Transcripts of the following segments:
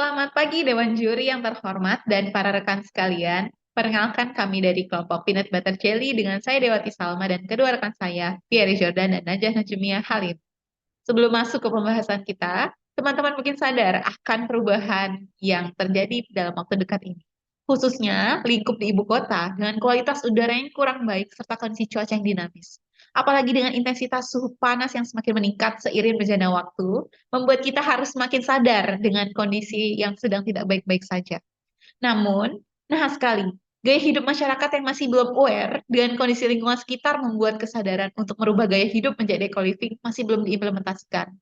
Selamat pagi Dewan Juri yang terhormat dan para rekan sekalian. Perkenalkan kami dari kelompok Peanut Butter Jelly dengan saya Dewati Salma dan kedua rekan saya, Thierry Jordan dan Najah Najumia Halim. Sebelum masuk ke pembahasan kita, teman-teman mungkin sadar akan perubahan yang terjadi dalam waktu dekat ini. Khususnya lingkup di ibu kota dengan kualitas udara yang kurang baik serta kondisi cuaca yang dinamis. Apalagi dengan intensitas suhu panas yang semakin meningkat seiring berjalannya waktu, membuat kita harus semakin sadar dengan kondisi yang sedang tidak baik-baik saja. Namun, nah sekali, gaya hidup masyarakat yang masih belum aware dengan kondisi lingkungan sekitar membuat kesadaran untuk merubah gaya hidup menjadi eco-living masih belum diimplementasikan.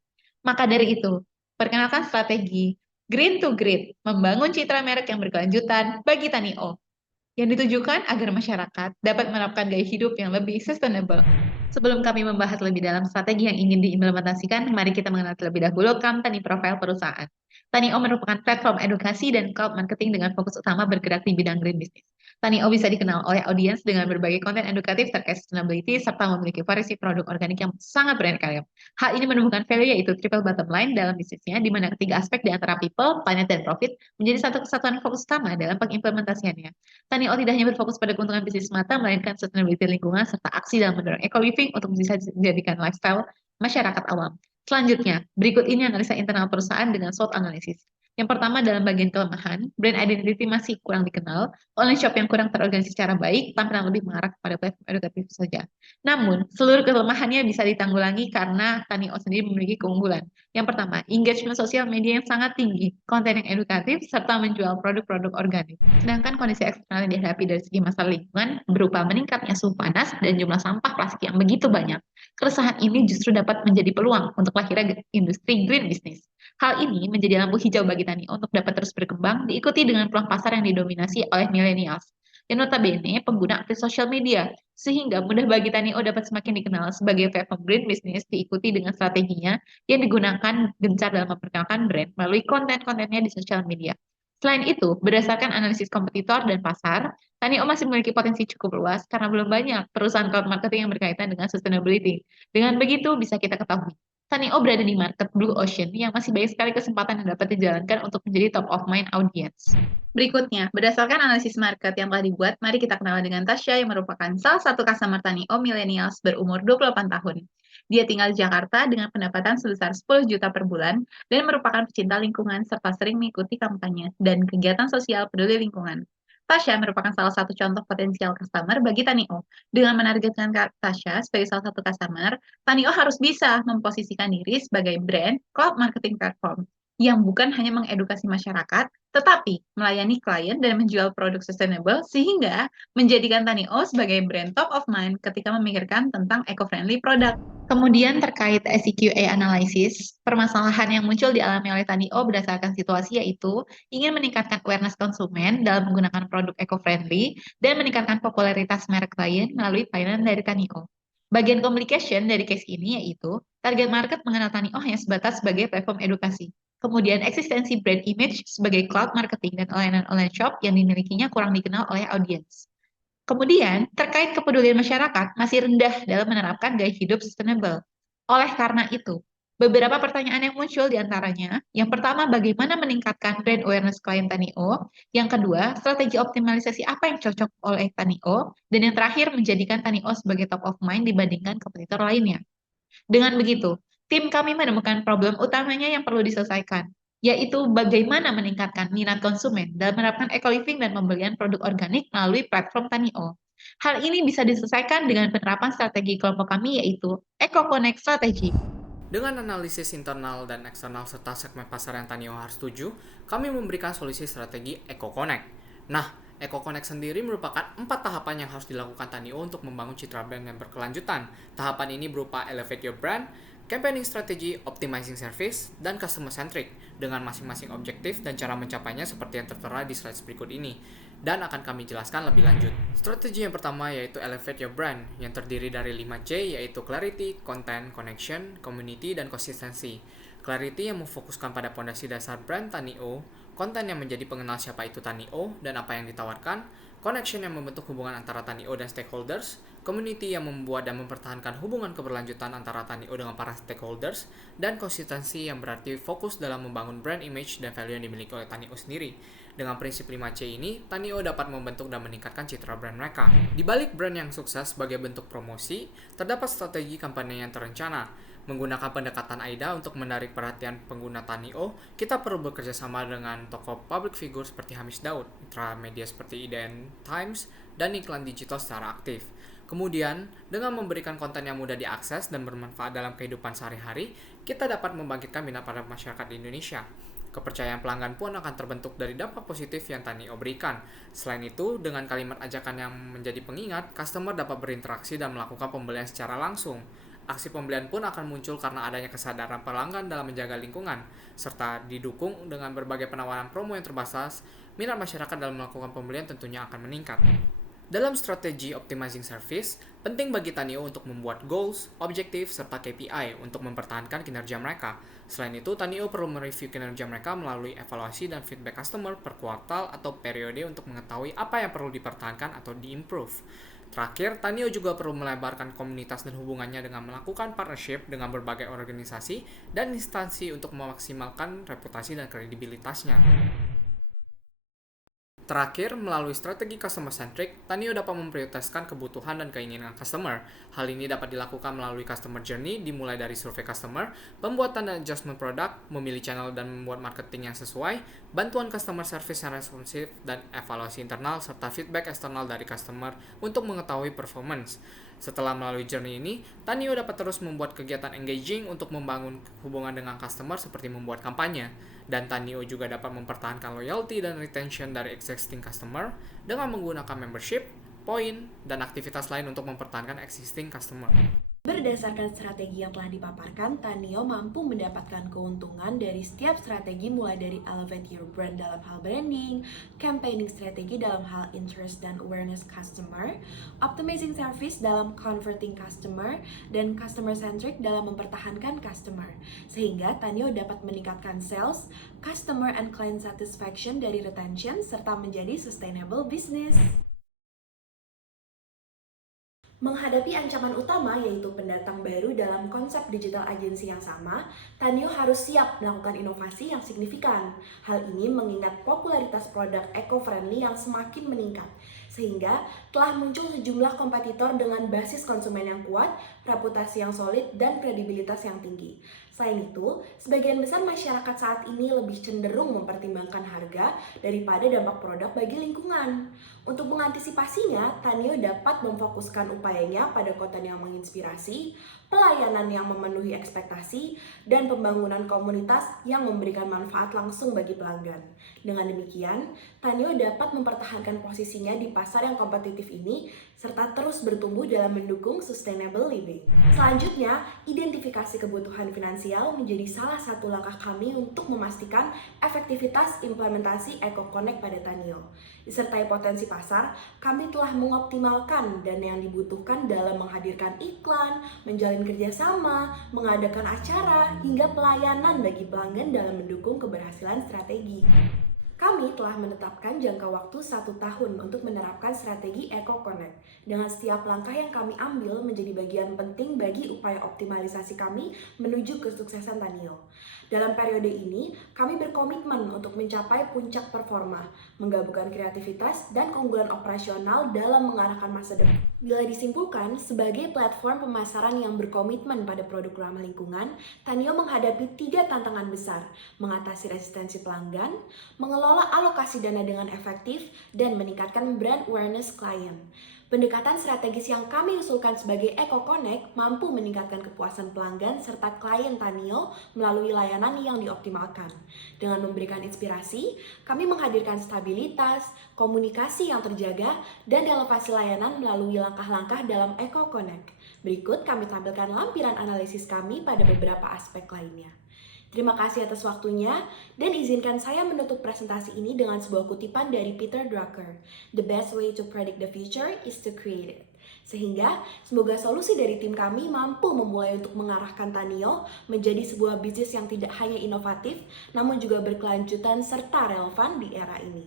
Maka dari itu, perkenalkan strategi Green to Grid, membangun citra merek yang berkelanjutan bagi Tani O yang ditujukan agar masyarakat dapat menerapkan gaya hidup yang lebih sustainable. Sebelum kami membahas lebih dalam strategi yang ingin diimplementasikan, mari kita mengenal terlebih dahulu company profile perusahaan. Tanio merupakan platform edukasi dan cloud marketing dengan fokus utama bergerak di bidang green business. Tanio bisa dikenal oleh audiens dengan berbagai konten edukatif terkait sustainability serta memiliki variasi produk organik yang sangat beraneka. Hal ini menumbuhkan value yaitu triple bottom line dalam bisnisnya, di mana ketiga aspek di antara people, planet, dan profit menjadi satu kesatuan fokus utama dalam pengimplementasiannya. Tanio tidak hanya berfokus pada keuntungan bisnis semata, melainkan sustainability lingkungan serta aksi dalam mendorong eco-living untuk bisa dijadikan lifestyle masyarakat awam. Selanjutnya, berikut ini analisa internal perusahaan dengan SWOT analisis. Yang pertama dalam bagian kelemahan, brand identity masih kurang dikenal, online shop yang kurang terorganisasi secara baik, tampilan lebih mengarah kepada platform edukatif saja. Namun, seluruh kelemahannya bisa ditanggulangi karena Tanio sendiri memiliki keunggulan. Yang pertama, engagement sosial media yang sangat tinggi, konten yang edukatif, serta menjual produk-produk organik. Sedangkan kondisi eksternal yang dihadapi dari segi masalah lingkungan berupa meningkatnya suhu panas dan jumlah sampah plastik yang begitu banyak. Keresahan ini justru dapat menjadi peluang untuk lahirnya industri green business. Hal ini menjadi lampu hijau bagi Tani untuk dapat terus berkembang, diikuti dengan peluang pasar yang didominasi oleh millennials. Dan notabene pengguna aktif sosial media, sehingga mudah bagi Tanio dapat semakin dikenal sebagai platform green business diikuti dengan strateginya yang digunakan gencar dalam memperkenalkan brand melalui konten-kontennya di sosial media. Selain itu, berdasarkan analisis kompetitor dan pasar, Tanio masih memiliki potensi cukup luas karena belum banyak perusahaan cloud marketing yang berkaitan dengan sustainability. Dengan begitu, bisa kita ketahui, Tanio berada di market blue ocean yang masih banyak sekali kesempatan yang dapat dijalankan untuk menjadi top of mind audience. Berikutnya, berdasarkan analisis market yang telah dibuat, mari kita kenalan dengan Tasya yang merupakan salah satu customer Tanio millennials berumur 28 tahun. Dia tinggal di Jakarta dengan pendapatan sebesar 10 juta per bulan dan merupakan pecinta lingkungan serta sering mengikuti kampanye dan kegiatan sosial peduli lingkungan. Tasya merupakan salah satu contoh potensial customer bagi Tanio. Dengan menargetkan Tasya sebagai salah satu customer, Tanio harus bisa memposisikan diri sebagai brand cloud marketing platform yang bukan hanya mengedukasi masyarakat, tetapi melayani klien dan menjual produk sustainable sehingga menjadikan Tanio sebagai brand top of mind ketika memikirkan tentang eco-friendly produk. Kemudian terkait SEQA analysis, permasalahan yang muncul dialami oleh Tanio berdasarkan situasi yaitu ingin meningkatkan awareness konsumen dalam menggunakan produk eco-friendly dan meningkatkan popularitas merek klien melalui pelayanan dari Tanio. Bagian communication dari case ini yaitu target market mengenal Tanio hanya sebatas sebagai platform edukasi. Kemudian eksistensi brand image sebagai cloud marketing dan layanan online shop yang dimilikinya kurang dikenal oleh audiens. Kemudian, terkait kepedulian masyarakat masih rendah dalam menerapkan gaya hidup sustainable. Oleh karena itu, beberapa pertanyaan yang muncul di antaranya, yang pertama, bagaimana meningkatkan brand awareness klien Tanio? Yang kedua, strategi optimalisasi apa yang cocok oleh Tanio? Dan yang terakhir, menjadikan Tanio sebagai top of mind dibandingkan kompetitor lainnya. Dengan begitu, tim kami menemukan problem utamanya yang perlu diselesaikan, yaitu bagaimana meningkatkan minat konsumen dalam menerapkan eco-living dan pembelian produk organik melalui platform Tanio. Hal ini bisa diselesaikan dengan penerapan strategi kelompok kami yaitu Eco Connect Strategy. Dengan analisis internal dan eksternal serta segmen pasar yang Tanio harus tuju, kami memberikan solusi strategi Eco Connect. Nah, Eco Connect sendiri merupakan 4 tahapan yang harus dilakukan Tanio untuk membangun citra brand yang berkelanjutan. Tahapan ini berupa Elevate Your Brand, Campaigning Strategy, Optimizing Service, dan Customer Centric, dengan masing-masing objektif dan cara mencapainya seperti yang tertera di slide berikut ini, dan akan kami jelaskan lebih lanjut. Strategi yang pertama yaitu Elevate Your Brand, yang terdiri dari 5C yaitu Clarity, Content, Connection, Community, dan Konsistensi. Clarity yang memfokuskan pada pondasi dasar brand Tanio, konten yang menjadi pengenal siapa itu Tanio dan apa yang ditawarkan, connection yang membentuk hubungan antara Tanio dan stakeholders, community yang membuat dan mempertahankan hubungan keberlanjutan antara Tanio dengan para stakeholders, dan konsistensi yang berarti fokus dalam membangun brand image dan value yang dimiliki oleh Tanio sendiri. Dengan prinsip 5C ini, Tanio dapat membentuk dan meningkatkan citra brand mereka. Di balik brand yang sukses sebagai bentuk promosi, terdapat strategi kampanye yang terencana. Menggunakan pendekatan AIDA untuk menarik perhatian pengguna Tanio, kita perlu bekerja sama dengan tokoh public figure seperti Hamis Daud, mitra media seperti IDN Times, dan iklan digital secara aktif. Kemudian, dengan memberikan konten yang mudah diakses dan bermanfaat dalam kehidupan sehari-hari, kita dapat membangkitkan minat pada masyarakat di Indonesia. Kepercayaan pelanggan pun akan terbentuk dari dampak positif yang Tanio berikan. Selain itu, dengan kalimat ajakan yang menjadi pengingat, customer dapat berinteraksi dan melakukan pembelian secara langsung. Aksi pembelian pun akan muncul karena adanya kesadaran pelanggan dalam menjaga lingkungan, serta didukung dengan berbagai penawaran promo yang terbatas, minat masyarakat dalam melakukan pembelian tentunya akan meningkat. Dalam strategi optimizing service, penting bagi Tanio untuk membuat goals, objektif, serta KPI untuk mempertahankan kinerja mereka. Selain itu, Tanio perlu mereview kinerja mereka melalui evaluasi dan feedback customer per kuartal atau periode untuk mengetahui apa yang perlu dipertahankan atau diimprove. Terakhir, Tanio juga perlu melebarkan komunitas dan hubungannya dengan melakukan partnership dengan berbagai organisasi dan instansi untuk memaksimalkan reputasi dan kredibilitasnya. Terakhir, melalui strategi customer-centric, Tanio dapat memprioritaskan kebutuhan dan keinginan customer. Hal ini dapat dilakukan melalui customer journey, dimulai dari survei customer, pembuatan dan adjustment produk, memilih channel dan membuat marketing yang sesuai, bantuan customer service yang responsif, dan evaluasi internal serta feedback eksternal dari customer untuk mengetahui performance. Setelah melalui journey ini, Tanio dapat terus membuat kegiatan engaging untuk membangun hubungan dengan customer seperti membuat kampanye. Dan Tanio juga dapat mempertahankan loyalty dan retention dari existing customer dengan menggunakan membership, poin, dan aktivitas lain untuk mempertahankan existing customer. Berdasarkan strategi yang telah dipaparkan, Tanio mampu mendapatkan keuntungan dari setiap strategi mulai dari elevate your brand dalam hal branding, campaigning strategi dalam hal interest dan awareness customer, optimizing service dalam converting customer, dan customer centric dalam mempertahankan customer. Sehingga Tanio dapat meningkatkan sales, customer and client satisfaction dari retention, serta menjadi sustainable business. Menghadapi ancaman utama yaitu pendatang baru dalam konsep digital agency yang sama, Tanio harus siap melakukan inovasi yang signifikan. Hal ini mengingat popularitas produk eco-friendly yang semakin meningkat, sehingga telah muncul sejumlah kompetitor dengan basis konsumen yang kuat, reputasi yang solid, dan kredibilitas yang tinggi. Selain itu, sebagian besar masyarakat saat ini lebih cenderung mempertimbangkan harga daripada dampak produk bagi lingkungan. Untuk mengantisipasinya, Tanio dapat memfokuskan upayanya pada konten yang menginspirasi, pelayanan yang memenuhi ekspektasi, dan pembangunan komunitas yang memberikan manfaat langsung bagi pelanggan. Dengan demikian, Tanio dapat mempertahankan posisinya di pasar yang kompetitif ini, serta terus bertumbuh dalam mendukung sustainable living. Selanjutnya, identifikasi kebutuhan finansial menjadi salah satu langkah kami untuk memastikan efektivitas implementasi EcoConnect pada Tanio. Disertai potensi pasar, kami telah mengoptimalkan dana yang dibutuhkan dalam menghadirkan iklan, menjalin kerjasama, mengadakan acara, hingga pelayanan bagi pelanggan dalam mendukung keberhasilan strategi. Kami telah menetapkan jangka waktu 1 tahun untuk menerapkan strategi EcoConnect. Dengan setiap langkah yang kami ambil menjadi bagian penting bagi upaya optimalisasi kami menuju kesuksesan Tanio. Dalam periode ini, kami berkomitmen untuk mencapai puncak performa, menggabungkan kreativitas dan keunggulan operasional dalam mengarahkan masa depan. Bila disimpulkan, sebagai platform pemasaran yang berkomitmen pada produk ramah lingkungan, Tanio menghadapi 3 tantangan besar: mengatasi resistensi pelanggan, mengelola alokasi dana dengan efektif, dan meningkatkan brand awareness klien. Pendekatan strategis yang kami usulkan sebagai EcoConnect mampu meningkatkan kepuasan pelanggan serta klien Tanio melalui layanan yang dioptimalkan. Dengan memberikan inspirasi, kami menghadirkan stabilitas, komunikasi yang terjaga, dan elevasi layanan melalui langkah-langkah dalam EcoConnect. Berikut kami tampilkan lampiran analisis kami pada beberapa aspek lainnya. Terima kasih atas waktunya, dan izinkan saya menutup presentasi ini dengan sebuah kutipan dari Peter Drucker. The best way to predict the future is to create it. Sehingga, semoga solusi dari tim kami mampu memulai untuk mengarahkan Tanio menjadi sebuah bisnis yang tidak hanya inovatif, namun juga berkelanjutan serta relevan di era ini.